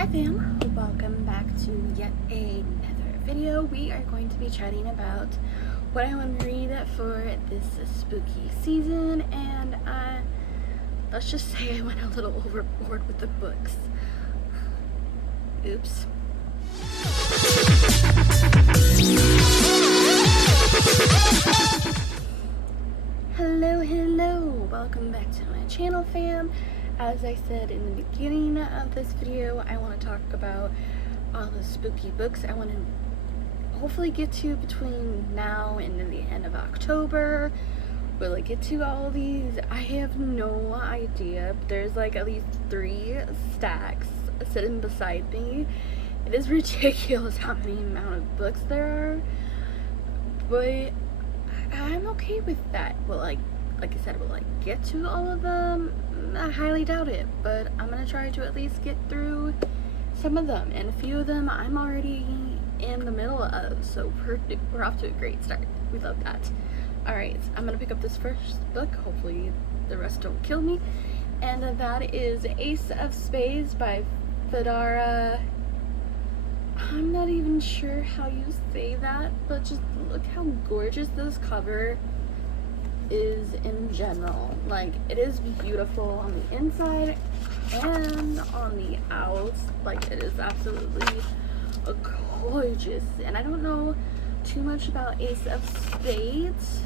Hi fam, welcome back to yet another video. We are going to be chatting about what I want to read for this spooky season, and let's just say I went a little overboard with the books. Oops. Hello, welcome back to my channel fam. As I said in the beginning of this video, I want to talk about all the spooky books I want to hopefully get to between now and the end of October. Will I get to all of these? I have no idea. There's like at least 3 stacks sitting beside me. It is ridiculous how many amount of books there are, but I'm okay with that. Well, like I said, will I get to all of them? I highly doubt it, but I'm gonna try to at least get through some of them, and a few of them I'm already in the middle of, so we're off to a great start. We love that. Alright, I'm gonna pick up this first book. Hopefully the rest don't kill me, and that is Ace of Spades by Fedara. I'm not even sure how you say that, but just look how gorgeous this cover is in general. Like, it is beautiful on the inside and on the outs. Like, it is absolutely gorgeous. And I don't know too much about Ace of Spades.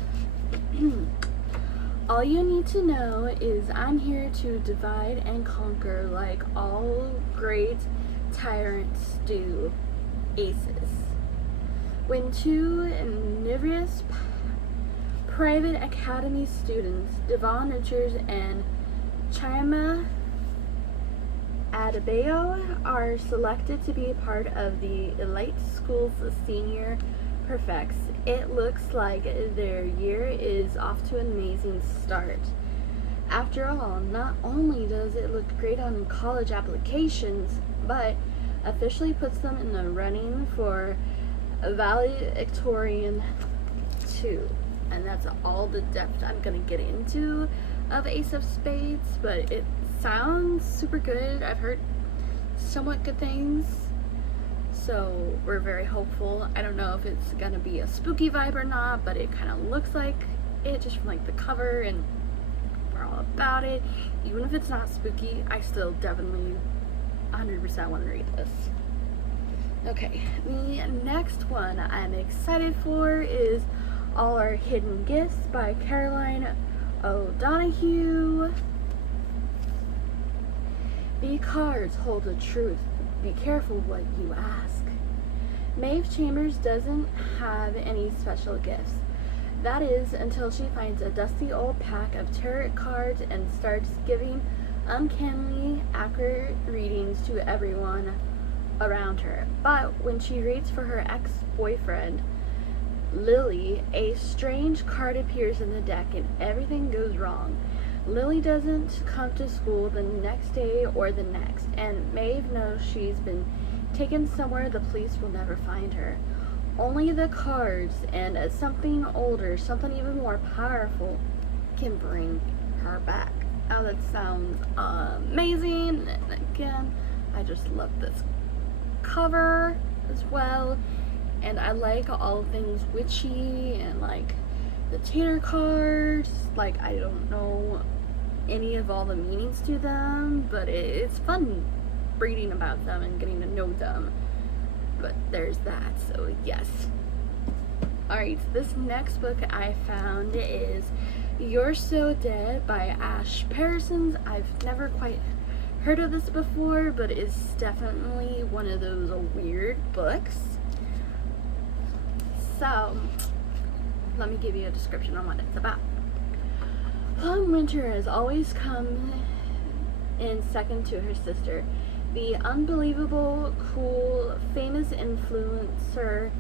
All you need to know is I'm here to divide and conquer like all great tyrants do. Aces. When 2 omnivorous private academy students, Devon Richards and Chima Adebayo, are selected to be a part of the elite school's senior prefects, it looks like their year is off to an amazing start. After all, not only does it look great on college applications, but officially puts them in the running for valedictorian too. And that's all the depth I'm gonna get into of Ace of Spades, but it sounds super good. I've heard somewhat good things, so we're very hopeful. I don't know if it's gonna be a spooky vibe or not, but it kind of looks like it just from like the cover, and we're all about it. Even if it's not spooky, I still definitely 100% want to read this. Okay, the next one I'm excited for is All Our Hidden Gifts by Caroline O'Donoghue. The cards hold the truth. Be careful what you ask. Maeve Chambers doesn't have any special gifts. That is, until she finds a dusty old pack of tarot cards and starts giving uncannily accurate readings to everyone around her. But when she reads for her ex-boyfriend, Lily, a strange card appears in the deck and everything goes wrong. Lily doesn't come to school the next day or the next, and Maeve knows she's been taken somewhere the police will never find her. Only the cards and something older, something even more powerful, can bring her back. Oh, that sounds amazing. And again, I just love this cover as well. And I like all things witchy and like the tarot cards. Like, I don't know any of all the meanings to them, but it's fun reading about them and getting to know them. But there's that, so yes. Alright, this next book I found is You're So Dead by Ash Parsons. I've never quite heard of this before, but it's definitely one of those weird books. So, let me give you a description on what it's about. Plum Winter has always come in second to her sister, the unbelievable, cool, famous influencer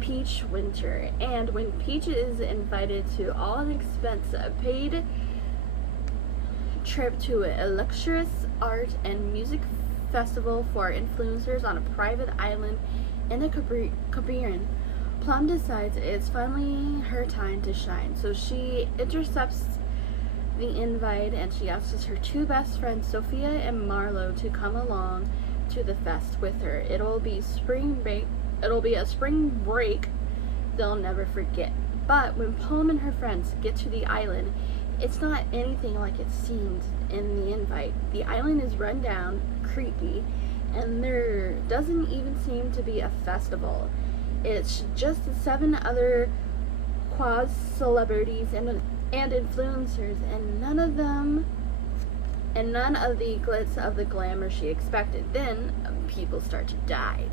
Peach Winter. And when Peach is invited to all-expense paid trip to a luxurious art and music festival for influencers on a private island in the Caribbean, Plum decides it's finally her time to shine. So she intercepts the invite and she asks her 2 best friends, Sophia and Marlo, to come along to the fest with her. It'll be a spring break they'll never forget. But when Plum and her friends get to the island, it's not anything like it seemed in the invite. The island is run down, creepy, and there doesn't even seem to be a festival. It's just 7 other quasi celebrities and influencers, and none of the glitz of the glamour she expected. Then people start to die.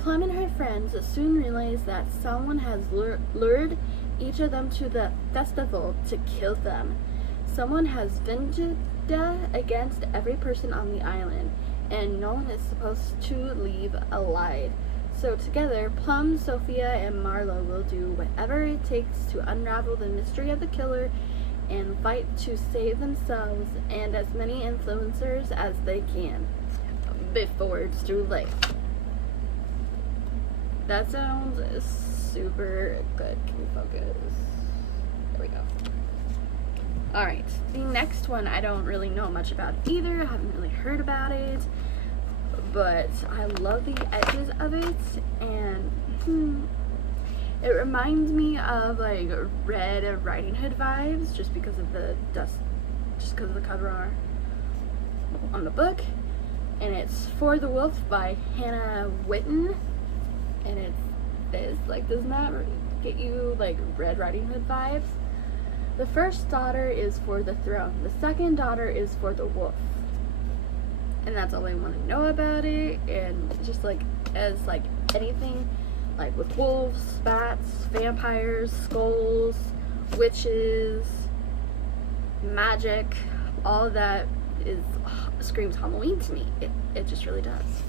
Clem and her friends soon realize that someone has lured each of them to the festival to kill them. Someone has vendetta against every person on the island, and no one is supposed to leave alive. So together, Plum, Sophia, and Marlo will do whatever it takes to unravel the mystery of the killer and fight to save themselves and as many influencers as they can before it's too late. That sounds super good. Can we focus? There we go. Alright, the next one I don't really know much about either. I haven't really heard about it. But I love the edges of it, and it reminds me of like Red Riding Hood vibes, just because of the cover on the book. And it's For the Wolf by Hannah Whitten, and it's this. Like, doesn't that get you like Red Riding Hood vibes? The first daughter is for the throne. The second daughter is for the wolf. And that's all I want to know about it. And just like, as like anything, like with wolves, bats, vampires, skulls, witches, magic, all of that screams Halloween to me. It just really does.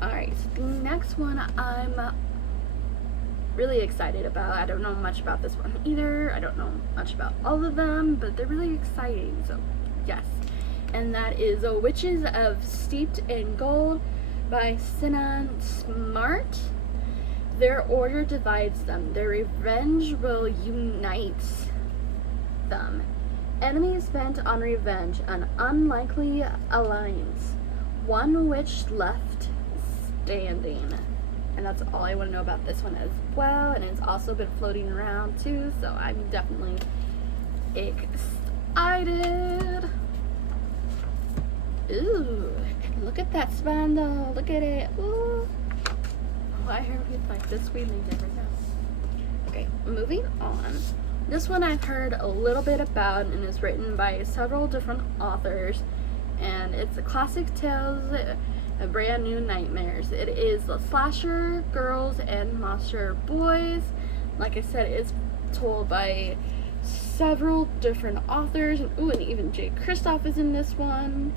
Alright, the next one I'm really excited about. I don't know much about this one either. I don't know much about all of them, but they're really exciting, so yes. And that is Witches of Steeped in Gold by Sinan Smart. Their order divides them. Their revenge will unite them. Enemies bent on revenge, an unlikely alliance. One witch left standing. And that's all I want to know about this one as well. And it's also been floating around too, so I'm definitely excited. Ooh, look at that spine though. Look at it. Ooh. Oh, I heard we like this. We may never know. Okay, moving on. This one I've heard a little bit about and is written by several different authors. And it's a classic tales of brand new nightmares. It is the Slasher Girls and Monster Boys. Like I said, it's told by several different authors. And ooh, and even Jay Kristoff is in this one.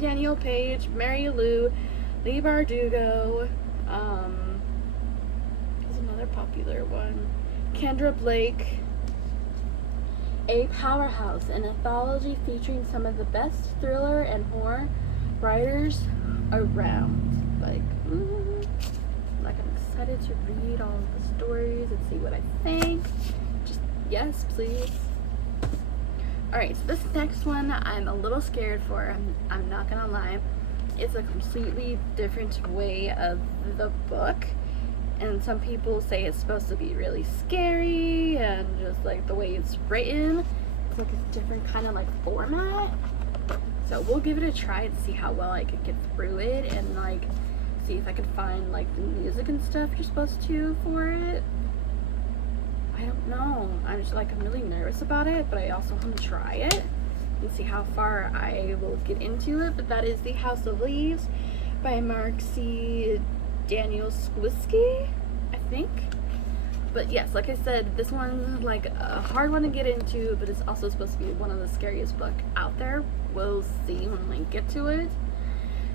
Daniel Page, Mary Lou, Lee Bardugo, there's another popular one, Kendra Blake. A powerhouse, an anthology featuring some of the best thriller and horror writers around. Like I'm excited to read all of the stories and see what I think. Just yes, please. Alright, so this next one I'm a little scared for. I'm not gonna lie. It's a completely different way of the book. And some people say it's supposed to be really scary and just like the way it's written. It's like a different kind of like format. So we'll give it a try and see how well I can get through it and like see if I can find like the music and stuff you're supposed to for it. I don't know. I'm just like, I'm really nervous about it, but I also want to try it and see how far I will get into it. But that is The House of Leaves by Mark C. Daniel Skwisky, I think. But yes, like I said, this one's like a hard one to get into, but it's also supposed to be one of the scariest books out there. We'll see when we get to it.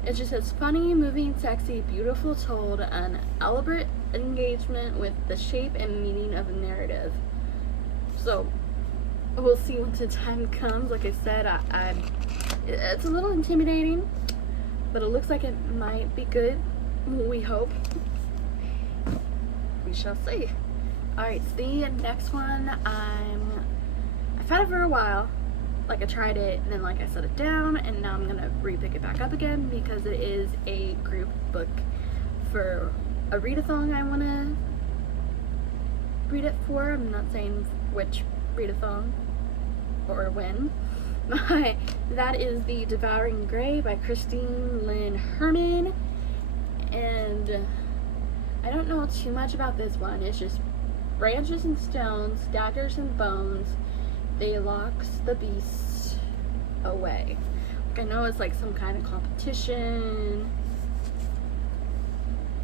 It just says funny, moving, sexy, beautiful, told, an elaborate engagement with the shape and meaning of a narrative. So we'll see when the time comes. Like I said, it's a little intimidating, but it looks like it might be good. We hope. We shall see. Alright, the next one I've had it for a while, like I tried it and then like I set it down, and now I'm gonna re-pick it back up again because it is a group book for a readathon I want to read it for. I'm not saying which readathon or when. That is the Devouring Gray by Christine Lynn Herman, and I don't know too much about this one. It's just branches and stones, daggers and bones, they locks the beast away. Like, I know it's like some kind of competition,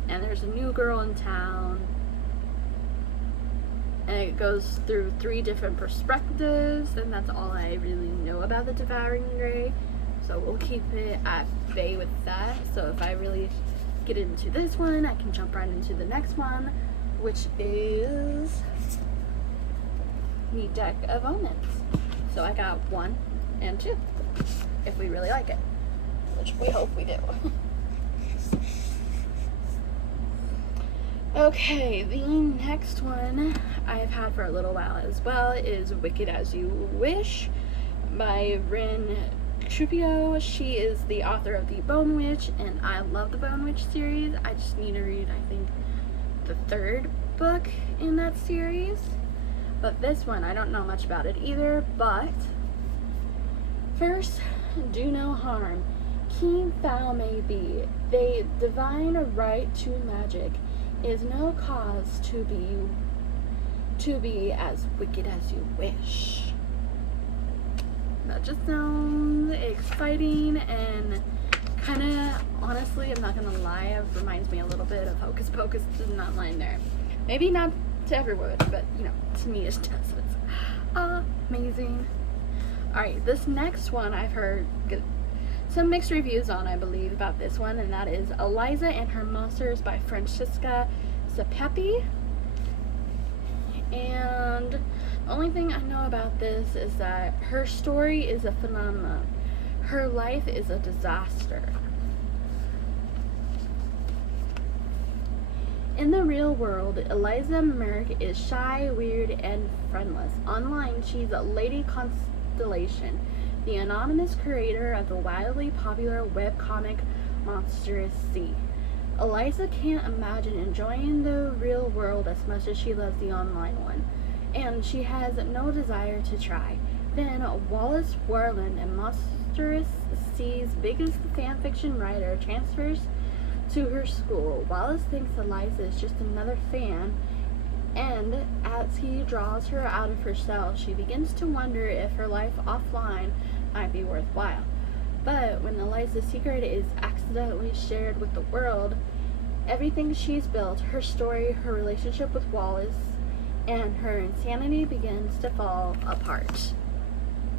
and there's a new girl in town, and it goes through 3 different perspectives, and that's all I really know about the Devouring Gray, so we'll keep it at bay with that. So if I really get into this one, I can jump right into the next one, which is the Deck of Omens. So I got 1 and 2, if we really like it, which we hope we do. Okay, the next one I've had for a little while as well is Wicked As You Wish by Rin Trupio. She is the author of The Bone Witch, and I love the Bone Witch series. I just need to read, I think, the 3rd book in that series. But this one, I don't know much about it either, but first, do no harm. Keen foul may be, they divine a right to magic, is no cause to be as wicked as you wish. That just sounds exciting and kind of, honestly, I'm not gonna lie, it reminds me a little bit of Hocus Pocus. There's not line there. Maybe not to everyone, but you know, to me it just is amazing. Alright, this next one I've heard some mixed reviews on, I believe, about this one, and that is Eliza and Her Monsters by Francesca Sapepi. And the only thing I know about this is that her story is a phenomenon. Her life is a disaster. In the real world, Eliza Merck is shy, weird, and friendless. Online, she's a Lady Constellation, the anonymous creator of the wildly popular webcomic Monstrous Sea. Eliza can't imagine enjoying the real world as much as she loves the online one, and she has no desire to try. Then Wallace Warland, a Monstrous Sea's biggest fanfiction writer, transfers to her school. Wallace thinks Eliza is just another fan, and as he draws her out of her shell, she begins to wonder if her life offline might be worthwhile. But when Eliza's secret is accidentally shared with the world, everything she's built, her story, her relationship with Wallace, and her insanity begins to fall apart.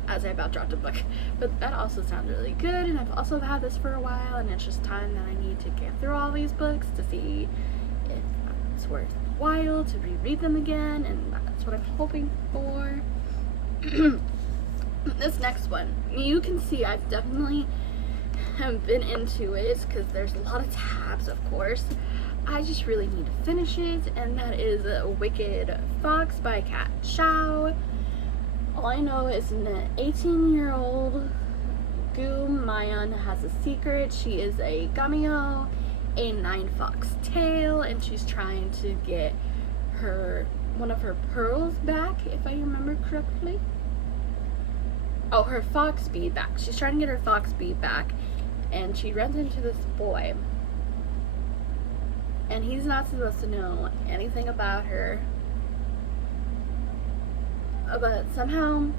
As I about dropped a book. But that also sounds really good, and I've also had this for a while, and it's just time that I need to get through all these books to see if it's worthwhile to reread them again, and that's what I'm hoping for. This next one, you can see I've definitely been into it because there's a lot of tabs, of course. I just really need to finish it, and that is Wicked Fox by Kat Chow. All I know is an 18-year-old Gu Mayan has a secret. She is a Gamio, a 9-fox tail, and she's trying to get one of her pearls back, if I remember correctly. Oh, her fox bead back. She's trying to get her fox bead back, and she runs into this boy, and he's not supposed to know anything about her. But somehow,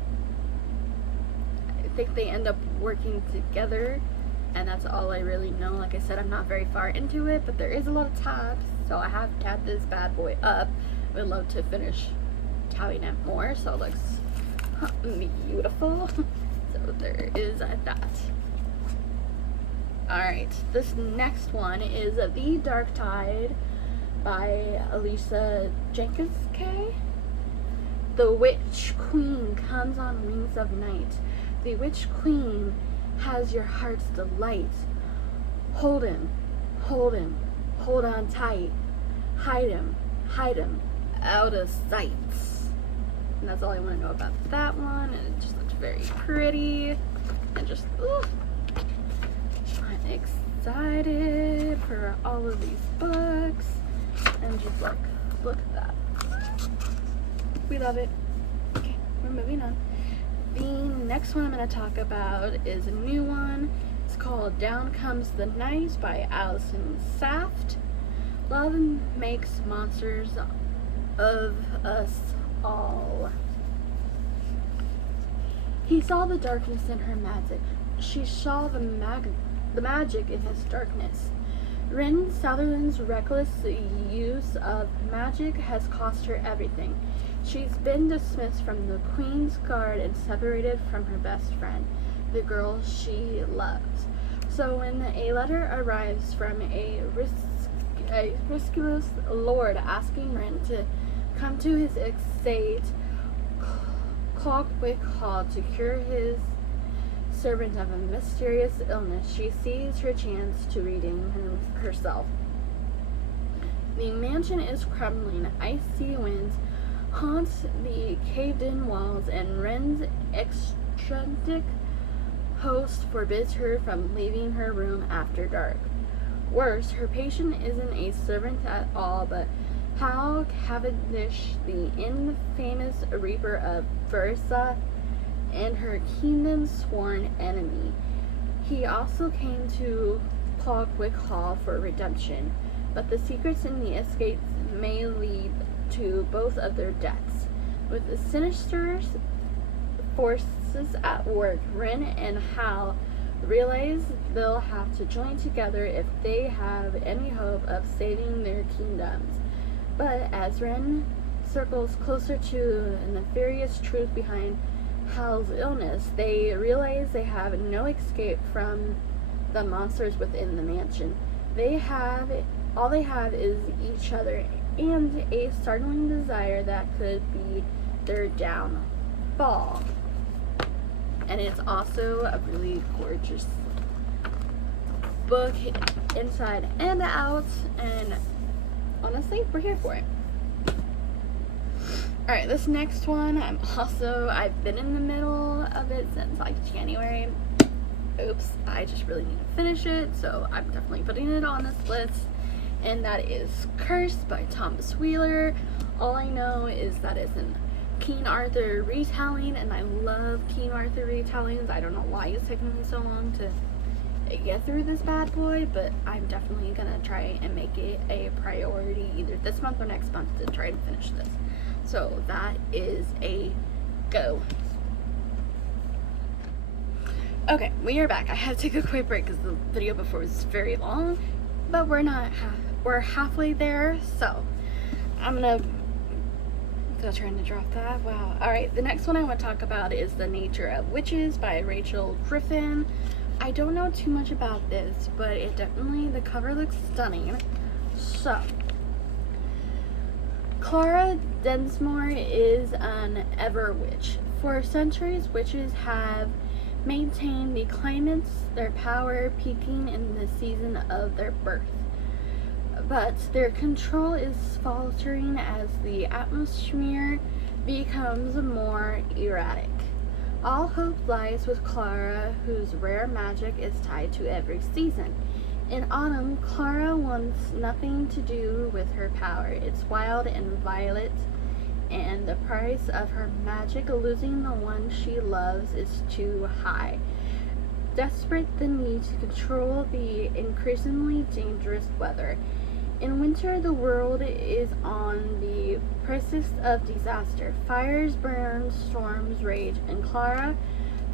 I think they end up working together, and that's all I really know. Like I said, I'm not very far into it, but there is a lot of tabs, so I have tabbed this bad boy up. I would love to finish tabbing it more, so it looks beautiful. So there is that. Alright, this next one is The Dark Tide by Eliza Jenkins K. The Witch Queen comes on wings of night. The Witch Queen has your heart's delight. Hold him, hold him, hold on tight. Hide him, out of sight. And that's all I want to know about that one. And it just looked very pretty. And just, ooh, I'm excited for all of these books. And just look at that. We love it. Okay, we're moving on. The next one I'm going to talk about is a new one. It's called Down Comes the Night by Allison Saft. Love makes monsters of us all. He saw the darkness in her magic. She saw the magic in his darkness. Ren Sutherland's reckless use of magic has cost her everything. She's been dismissed from the Queen's Guard and separated from her best friend, the girl she loves. So when a letter arrives from a rescueless lord asking Ren to come to his estate, Clockwick Hall, to cure his servant of a mysterious illness, she sees her chance to redeem herself. The mansion is crumbling. Icy winds haunt the caved-in walls, and Ren's eccentric host forbids her from leaving her room after dark. Worse, her patient isn't a servant at all, but Hal Cavendish, the infamous Reaper of Versa, and her kingdom's sworn enemy. He also came to Clockwick Hall for redemption, but the secrets in the escapes may lead to both of their deaths. With the sinister forces at work, Ren and Hal realize they'll have to join together if they have any hope of saving their kingdoms. But as Ren circles closer to the nefarious truth behind Hal's illness, they realize they have no escape from the monsters within the mansion. All they have is each other and a startling desire that could be their downfall. And it's also a really gorgeous book inside and out, and honestly, we're here for it. Alright, this next one, I've been in the middle of it since like January. Oops, I just really need to finish it, so I'm definitely putting it on this list. And that is Cursed by Thomas Wheeler. All I know is that it's an King Arthur retelling, and I love King Arthur retellings. I don't know why it's taking me so long to get through this bad boy, but I'm definitely gonna try and make it a priority either this month or next month to try and finish this. So that is a go. Okay, we are back. I had to take a quick break because the video before was very long, but we're halfway there, so I'm gonna still trying to drop that. Wow. Alright, the next one I want to talk about is The Nature of Witches by Rachel Griffin. I don't know too much about this, but the cover looks stunning. So, Clara Densmore is an ever witch. For centuries, witches have maintained the claimants, their power peaking in the season of their birth. But their control is faltering as the atmosphere becomes more erratic. All hope lies with Clara, whose rare magic is tied to every season. In autumn, Clara wants nothing to do with her power. It's wild and violent, and the price of her magic, losing the one she loves, is too high. Desperate, the need to control the increasingly dangerous weather. In winter, the world is on the precipice of disaster. Fires burn, storms rage, and Clara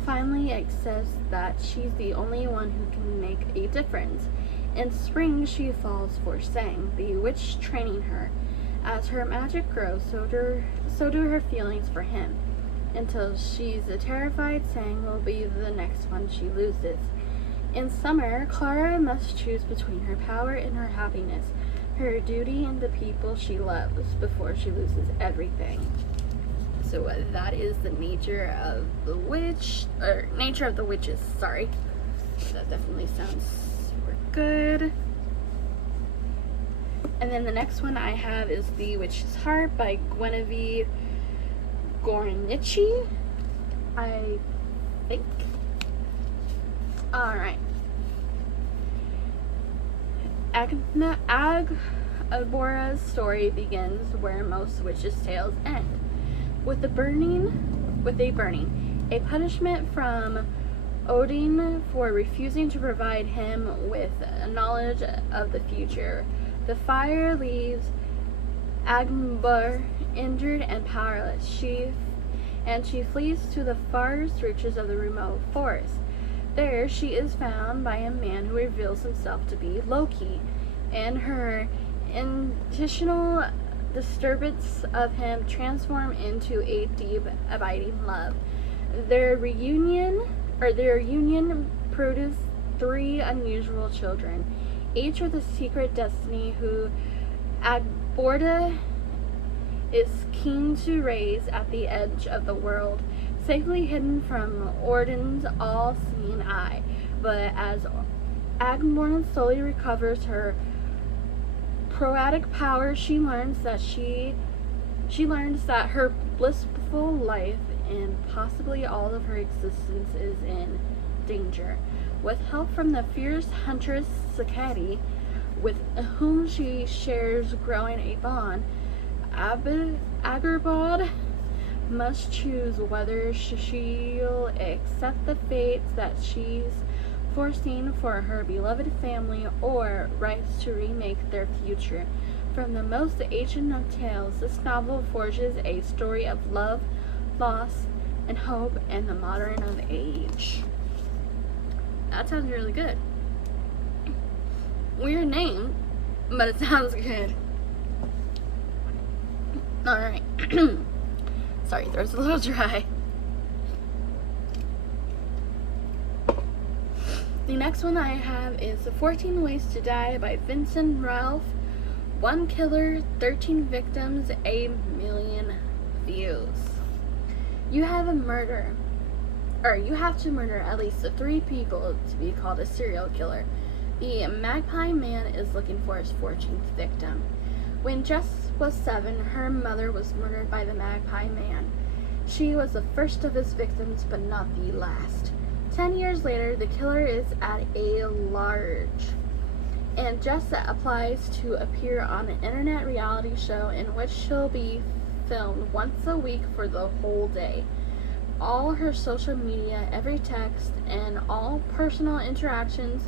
finally accepts that she's the only one who can make a difference. In spring, she falls for Sang, the witch training her. As her magic grows, so do her feelings for him, until she's terrified Sang will be the next one she loses. In summer, Clara must choose between her power and her happiness, her duty and the people she loves, before she loses everything. So that is the nature of the nature of the witches, sorry. That definitely sounds super good. And then the next one I have is The Witch's Heart by Guinevere Gornichi. I think. Alright. Agbora's story begins where most witches' tales end, with a burning, a punishment from Odin for refusing to provide him with knowledge of the future. The fire leaves Agbor injured and powerless. She flees to the farthest reaches of the remote forest. There she is found by a man who reveals himself to be Loki, and her intentional disturbance of him transform into a deep, abiding love. Their union produced 3 unusual children, each with a secret destiny who Agborda is keen to raise at the edge of the world, safely hidden from Odin's all-seeing eye. But as Agborda slowly recovers her poetic power, she learns that her blissful life and possibly all of her existence is in danger. With help from the fierce huntress Sakati, with whom she shares growing a bond, Agerbod must choose whether she'll accept the fates that she's foreseen for her beloved family, or rise to remake their future. From the most ancient of tales, this novel forges a story of love, loss, and hope in the modern of age. That sounds really good. Weird name, but it sounds good. Alright. Sorry, throat's a little dry. The next one I have is 14 Ways to Die by Vincent Ralph. 1 killer, 13 victims, 1,000,000 views. You have to murder at least 3 people to be called a serial killer. The Magpie Man is looking for his 14th victim. When Jess was 7, her mother was murdered by the Magpie Man. She was the first of his victims, but not the last. 10 years later, the killer is at a large, and Jess applies to appear on an internet reality show in which she'll be filmed once a week for the whole day. All her social media, every text, and all personal interactions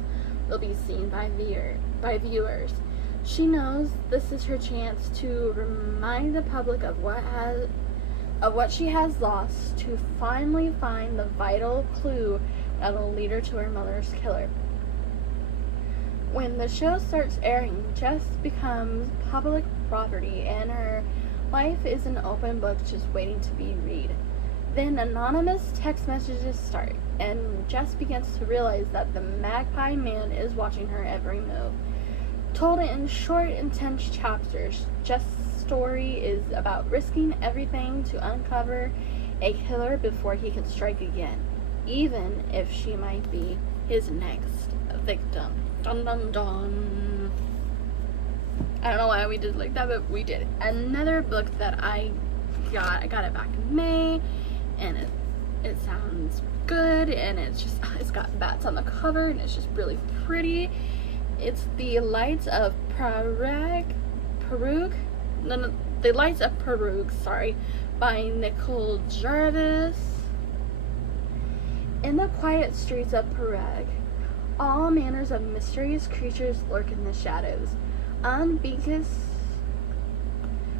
will be seen by viewers. She knows this is her chance to remind the public of what she has lost, to finally find the vital clue that will lead her to her mother's killer. When the show starts airing, Jess becomes public property, and her life is an open book just waiting to be read. Then anonymous text messages start, and Jess begins to realize that the Magpie Man is watching her every move. Told in short, intense chapters, Jess' story is about risking everything to uncover a killer before he can strike again, even if she might be his next victim. Dun dun dun. I don't know why we did it like that, but we did. Another book that I got it back in May, and it sounds good, and it's got bats on the cover, and it's just really pretty. It's The Lights of Preg, The Lights of Preg, by Nicole Jarvis. In the quiet streets of Preg, all manners of mysterious creatures lurk in the shadows. Unbeknownst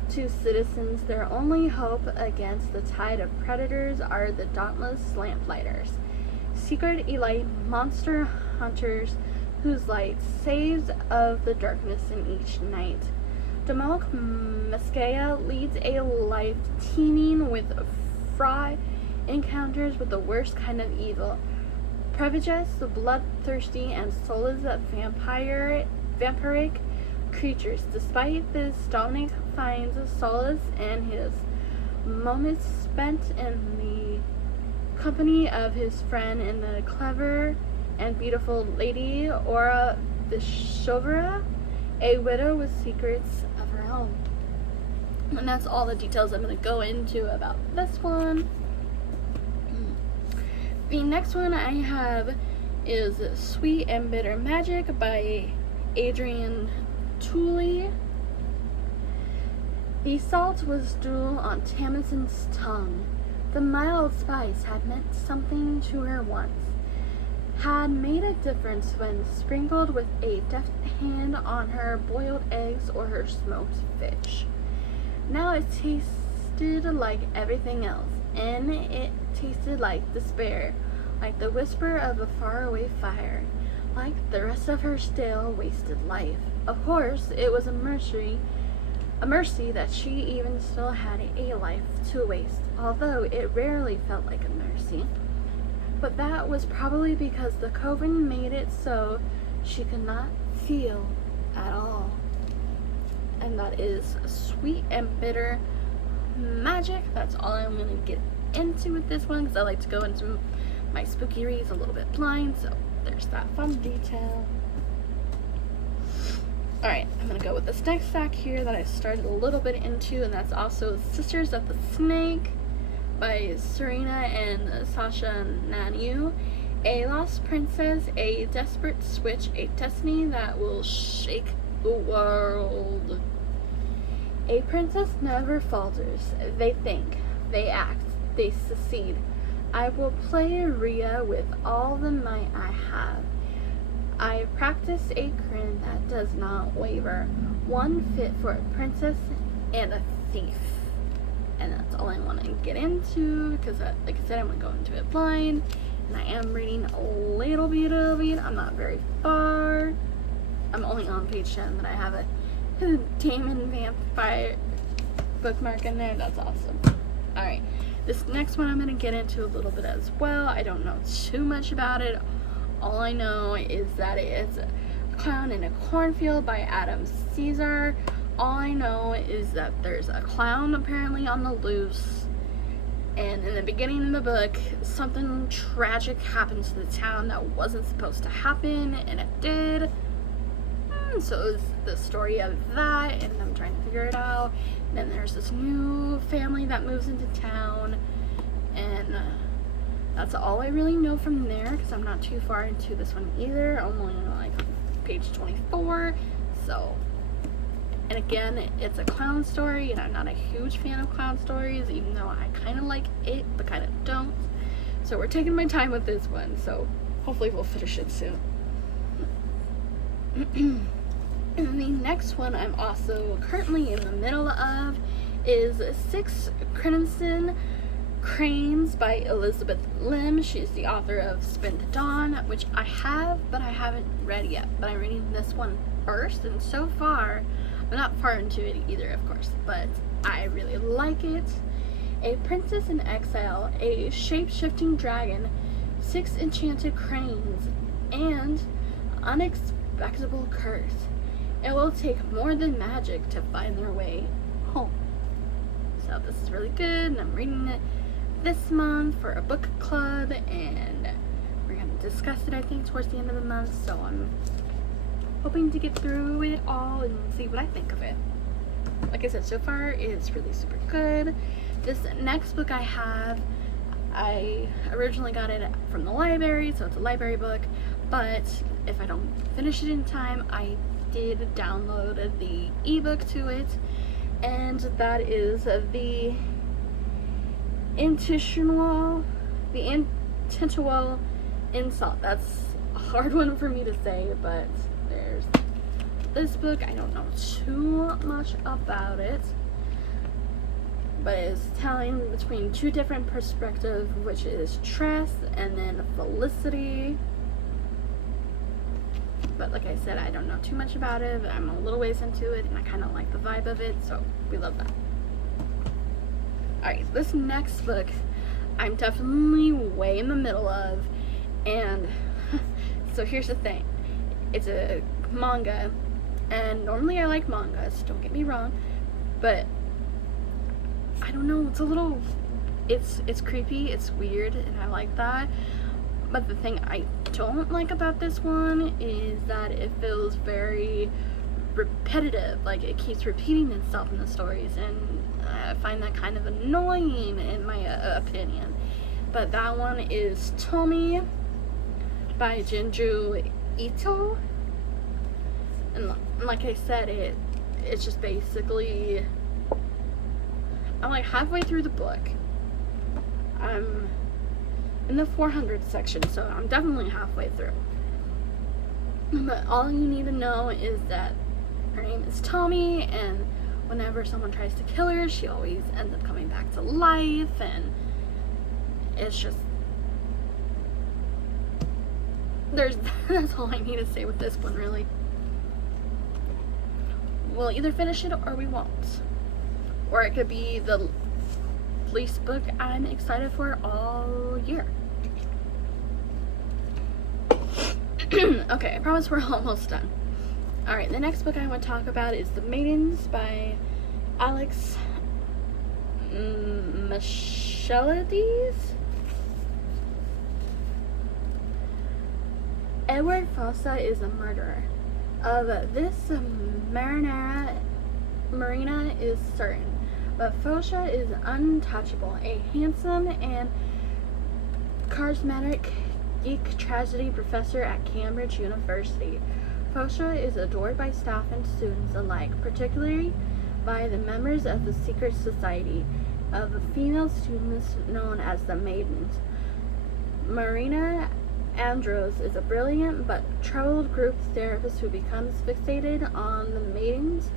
to citizens, their only hope against the tide of predators are the dauntless lamplighters, secret elite monster hunters whose light saves of the darkness in each night. Demok Meskaya leads a life teeming with fraught encounters with the worst kind of evil. Prevages, the bloodthirsty and soulless vampiric creatures. Despite this, Dominic finds solace in his moments spent in the company of his friend and the clever and beautiful Lady Aura Vishovra, a widow with secrets of her own. And that's all the details I'm going to go into about this one. The next one I have is Sweet and Bitter Magic by Adrian Tooley. The salt was dull on Tamison's tongue. The mild spice had meant something to her once, had made a difference when sprinkled with a deft hand on her boiled eggs or her smoked fish. Now it tasted like everything else, and it tasted like despair, like the whisper of a faraway fire, like the rest of her stale, wasted life. Of course, it was a mercy that she even still had a life to waste, although it rarely felt like a mercy. But that was probably because the coven made it so she could not feel at all. And that is Sweet and Bitter Magic. That's all I'm going to get into with this one, because I like to go into my spooky reads a little bit blind, so there's that fun detail. Alright, I'm going to go with this next stack here that I started a little bit into, and that's also Sisters of the Snake by Serena and Sasha Nanu. A lost princess, a desperate switch, a destiny that will shake the world. A princess never falters. They think, they act, they succeed. I will play Rhea with all the might I have. I practice a grin that does not waver, one fit for a princess and a thief. And that's all I want to get into, because like I said, I'm going to go into it blind, and I am reading a little bit of it. I'm not very far. I'm only on page 10, but I have a Damon Vampire bookmark in there. That's awesome. Alright, this next one I'm going to get into a little bit as well. I don't know too much about it. All I know is that it's A Clown in a Cornfield by Adam Caesar. All I know is that there's a clown apparently on the loose, and in the beginning of the book, something tragic happened to the town that wasn't supposed to happen, and it did. So it's the story of that, and I'm trying to figure it out. And then there's this new family that moves into town, and that's all I really know from there, because I'm not too far into this one either. I'm only like page 24, so. And again, it's a clown story, and I'm not a huge fan of clown stories, even though I kind of like it, but kind of don't. So we're taking my time with this one, so hopefully we'll finish it soon. And the next one I'm also currently in the middle of is 6 Crimson Cranes by Elizabeth Lim. She's the author of Spin to Dawn, which I have, but I haven't read yet. But I'm reading this one first, and so far, I'm not far into it either, of course, but I really like it. A princess in exile, a shape-shifting dragon, 6 enchanted cranes, and unexpectable curse. It will take more than magic to find their way home. So this is really good, and I'm reading it this month for a book club, and we're going to discuss it, I think, towards the end of the month, so I'm hoping to get through it all and see what I think of it. Like I said, so far it's really super good. This next book I originally got it from the library, so it's a library book, but if I don't finish it in time, I did download the ebook to it, and that is the Intuitional Insult. That's a hard one for me to say, but there's this book. I don't know too much about it, but it's telling between 2 different perspectives, which is Tress and then Felicity. But like I said, I don't know too much about it, but I'm a little ways into it, and I kind of like the vibe of it, so we love that. Alright, this next book I'm definitely way in the middle of, and so here's the thing. It's a manga, and normally I like mangas, don't get me wrong, but I don't know, it's a little, it's creepy, it's weird, and I like that. But the thing I don't like about this one is that it feels very repetitive, like it keeps repeating itself in the stories, and I find that kind of annoying in my opinion. but that one is Tomi by Jinju Ito. And like I said, it's just basically, I'm like halfway through the book. I'm in the 400 section, so I'm definitely halfway through. But all you need to know is that her name is Tomi, and whenever someone tries to kill her, she always ends up coming back to life, and it's just, that's all I need to say with this one, really. We'll either finish it or we won't. Or it could be the least book I'm excited for all year. Okay, I promise we're almost done. Alright, the next book I want to talk about is The Maidens by Alex Michelides. Edward Fossa is a murderer. Of this, Marina is certain, but Fossa is untouchable, a handsome and charismatic geek tragedy professor at Cambridge University. Fossa is adored by staff and students alike, particularly by the members of the secret society of female students known as the Maidens. Marina Andros is a brilliant but troubled group therapist who becomes fixated on the Maidens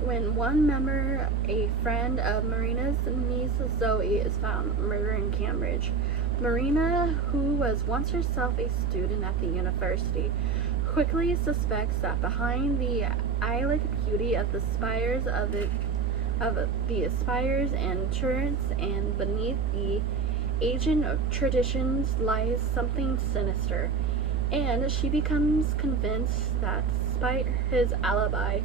when one member, a friend of Marina's niece Zoe, is found murdered in Cambridge. Marina, who was once herself a student at the university, quickly suspects that behind the idyllic beauty of the spires and turrets and beneath the ancient traditions lies something sinister, and she becomes convinced that despite his alibi,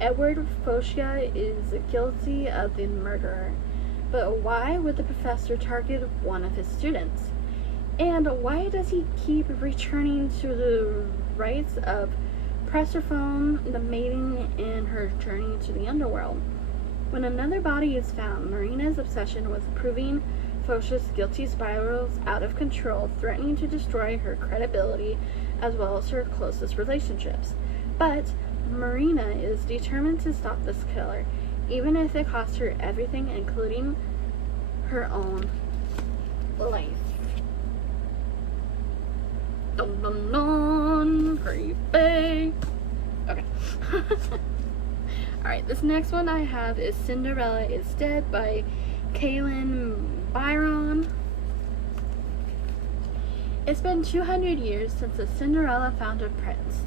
Edward Fossa is guilty of the murder. But why would the professor target one of his students? And why does he keep returning to the rites of Persephone, the maiden, in her journey to the underworld? When another body is found, Marina's obsession with proving Fossa's guilty spirals out of control, threatening to destroy her credibility as well as her closest relationships. But Marina is determined to stop this killer, even if it costs her everything, including her own life. Dun dun dun, creepy. Okay. Alright, this next one I have is Cinderella is Dead by Kaylin Byron. It's been 200 years since the Cinderella found a prince,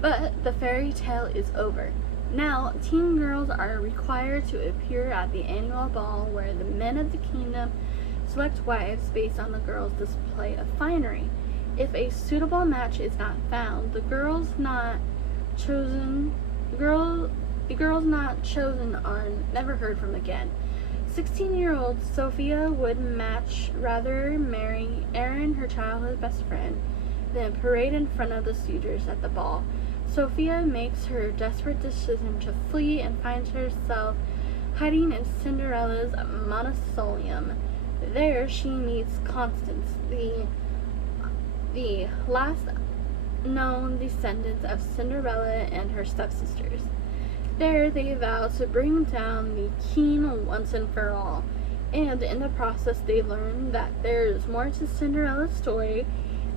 but the fairy tale is over. Now, teen girls are required to appear at the annual ball where the men of the kingdom select wives based on the girls' display of finery. If a suitable match is not found, the girls not chosen are never heard from again. 16-year-old Sophia would rather marry Aaron, her childhood best friend, than parade in front of the suitors at the ball. Sophia makes her desperate decision to flee and finds herself hiding in Cinderella's mausoleum. There she meets Constance, the last known descendants of Cinderella and her stepsisters. There they vow to bring down the king once and for all, and in the process they learn that there is more to Cinderella's story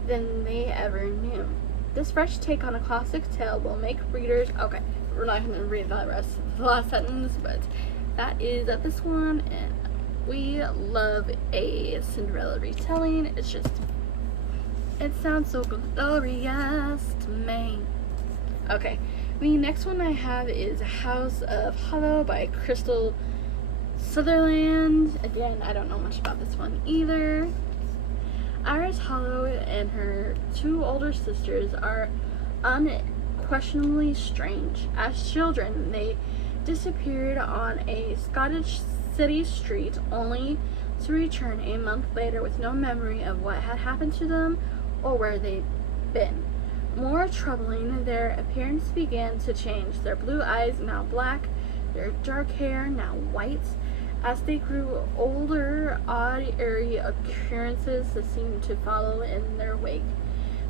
than they ever knew. This fresh take on a classic tale will make readers... Okay, we're not going to read the rest of the last sentence, but that is this one, and we love a Cinderella retelling. It's just... it sounds so glorious to me. Okay, the next one I have is House of Hollow by Crystal Sutherland. Again, I don't know much about this one either. Iris Hollow and her two older sisters are unquestionably strange. As children, they disappeared on a Scottish city street, only to return a month later with no memory of what had happened to them or where they'd been. More troubling, their appearance began to change. Their blue eyes now black, their dark hair now white, As they grew older, odd, eerie occurrences seemed to follow in their wake.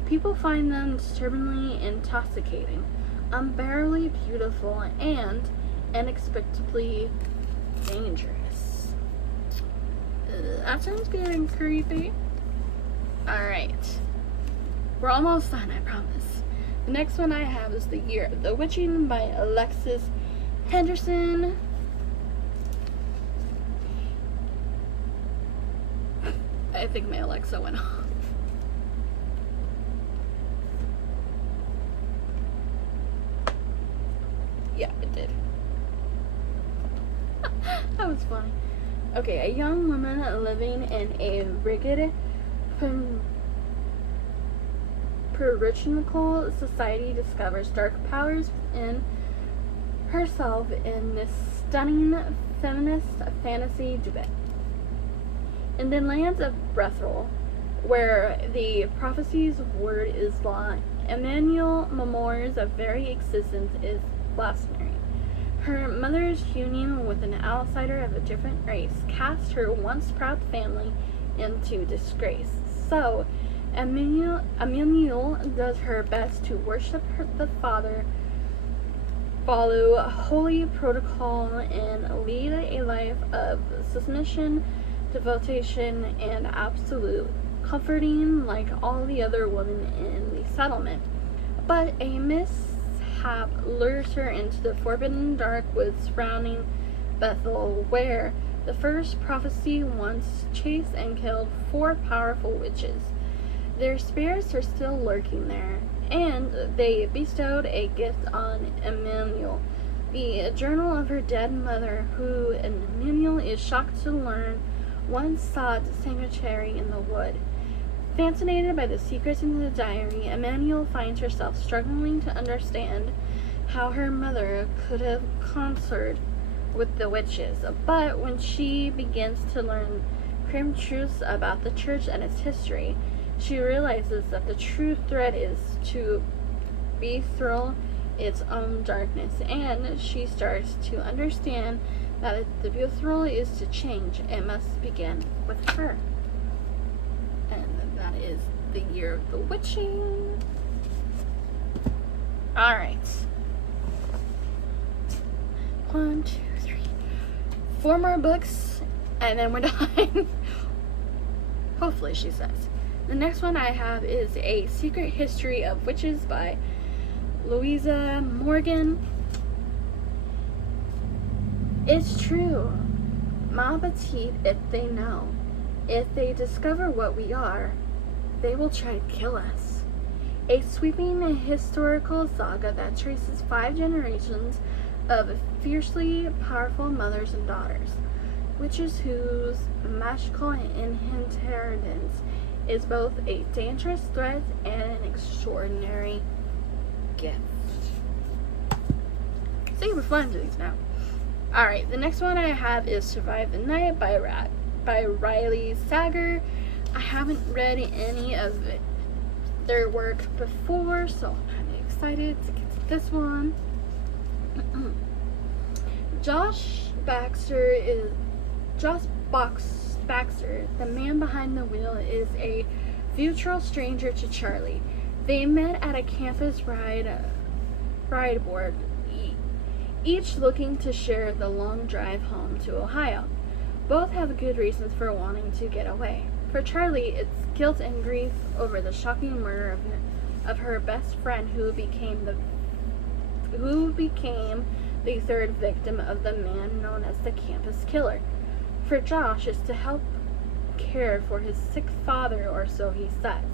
People find them disturbingly intoxicating, unbearably beautiful, and inexplicably dangerous. That sounds good and creepy. Alright. We're almost done, I promise. The next one I have is The Year of the Witching by Alexis Henderson. I think my Alexa went off. Yeah, it did. That was funny. Okay, a young woman living in a rigid, puritanical society discovers dark powers within herself in this stunning feminist fantasy duet. In the lands of Brethel, where the prophecy's word is law, Emmanuel Memori's very existence is blasphemy. Her mother's union with an outsider of a different race cast her once proud family into disgrace. So, Emmanuel does her best to worship the Father, follow holy protocol, and lead a life of submission, devotion, and absolute comforting like all the other women in the settlement. But a mishap lures her into the forbidden dark woods surrounding Bethel, where the first prophecy once chased and killed 4 powerful witches. Their spirits are still lurking there, and they bestowed a gift on Emmanuel, the journal of her dead mother, who Emmanuel is shocked to learn once sought sanctuary in the wood. Fascinated by the secrets in the diary, Emmanuel finds herself struggling to understand how her mother could have consorted with the witches. But when she begins to learn grim truths about the church and its history, she realizes that the true threat is to betroth its own darkness, and she starts to understand that if the betrothal is to change, it must begin with her. And that is The Year of the Witching. Alright. 1, 2, 3, 4 more books, and then we're done. Hopefully, she says. The next one I have is A Secret History of Witches by Louisa Morgan. It's true. Ma petite, if they know. If they discover what we are, they will try to kill us. A sweeping historical saga that traces 5 generations of fiercely powerful mothers and daughters, witches whose magical inheritance is both a dangerous threat and an extraordinary gift. See, we're flying through these now. Alright, the next one I have is Survive the Night by Riley Sager. I haven't read any of their work before, so I'm kind of excited to get to this one. Josh Baxter, the man behind the wheel, is a virtual stranger to Charlie. They met at a campus ride board, each looking to share the long drive home to Ohio. Both have good reasons for wanting to get away. For Charlie, it's guilt and grief over the shocking murder of her best friend, who became the 3rd victim of the man known as the campus killer. For Josh, it's to help care for his sick father, or so he says.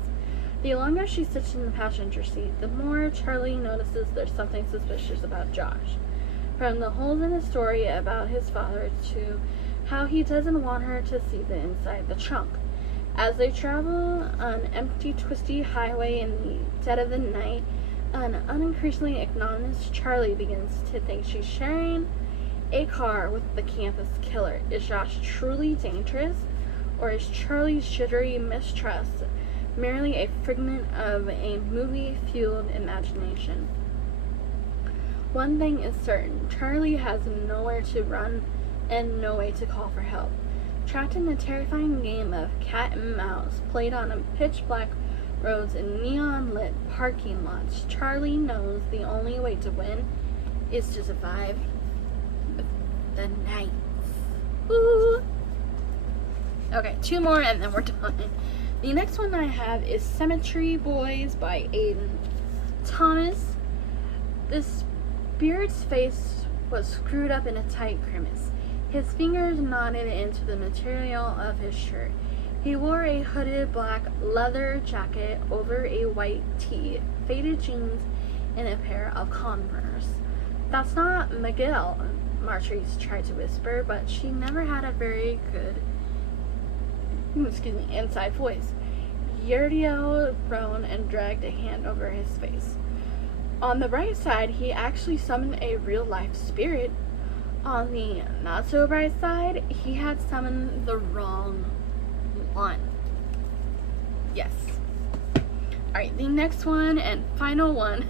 The longer she sits in the passenger seat, the more Charlie notices there's something suspicious about Josh. From the holes in his story about his father to how he doesn't want her to see the inside of the trunk. As they travel an empty, twisty highway in the dead of the night, an unincreasingly acknowledged Charlie begins to think she's sharing a car with the campus killer. Is Josh truly dangerous, or is Charlie's jittery mistrust merely a figment of a movie-fueled imagination? One thing is certain, Charlie has nowhere to run and no way to call for help. Trapped in the terrifying game of cat and mouse played on a pitch-black roads and neon-lit parking lots, Charlie knows the only way to win is to survive the night. Ooh. Okay, 2 more and then we're done. The next one I have is Symmetry Boys by Aiden Thomas. The spirit's face was screwed up in a tight grimace. His fingers knotted into the material of his shirt. He wore a hooded black leather jacket over a white tee, faded jeans, and a pair of Converse. "That's not Miguel," Martrice tried to whisper, but she never had a very good inside voice. Uriel groaned and dragged a hand over his face. On the bright side, he actually summoned a real-life spirit. On the not-so-bright side, he had summoned the wrong one. Yes. Alright, the next one and final one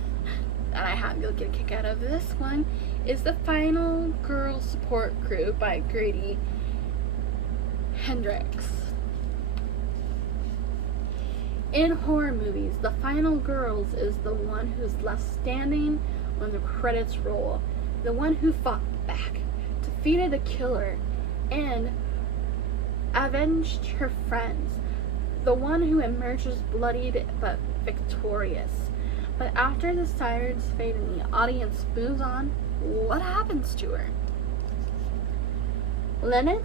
that I have, you'll get a kick out of this one, is The Final Girl Support Group by Grady Hendricks. In horror movies, the final girls is the one who's left standing when the credits roll, the one who fought back, defeated the killer, and avenged her friends, the one who emerges bloodied but victorious. But after the sirens fade and the audience moves on, what happens to her? Lynette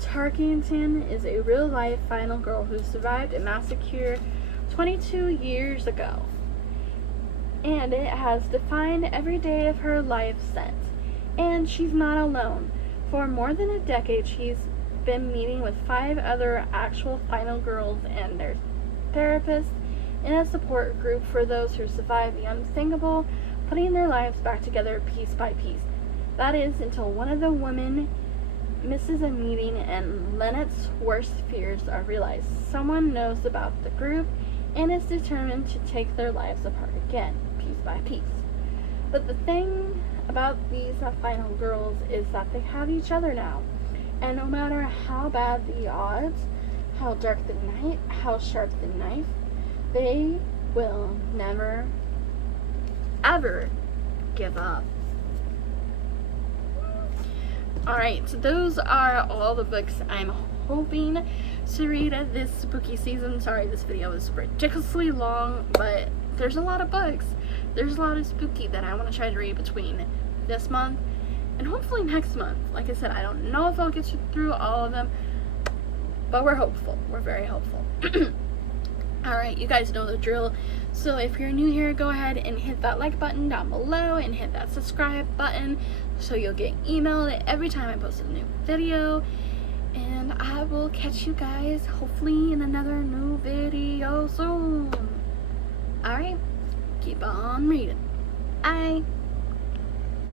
Tarkington is a real-life final girl who survived a massacre 22 years ago, and it has defined every day of her life since. And she's not alone. For more than a decade, she's been meeting with 5 other actual final girls and their therapists in a support group for those who survived the unthinkable, putting their lives back together piece by piece. That is, until one of the women misses a meeting and Lynette's worst fears are realized. Someone knows about the group and is determined to take their lives apart again, piece by piece. But the thing about these final girls is that they have each other now. And no matter how bad the odds, how dark the night, how sharp the knife, they will never, ever give up. Alright, so those are all the books I'm hoping to read this spooky season. Sorry, this video is ridiculously long, but there's a lot of books. There's a lot of spooky that I want to try to read between this month and hopefully next month. Like I said, I don't know if I'll get through all of them, but we're hopeful. We're very hopeful. Alright, you guys know the drill. So if you're new here, go ahead and hit that like button down below and hit that subscribe button so you'll get emailed every time I post a new video. And I will catch you guys hopefully in another new video soon. Alright, keep on reading. Bye.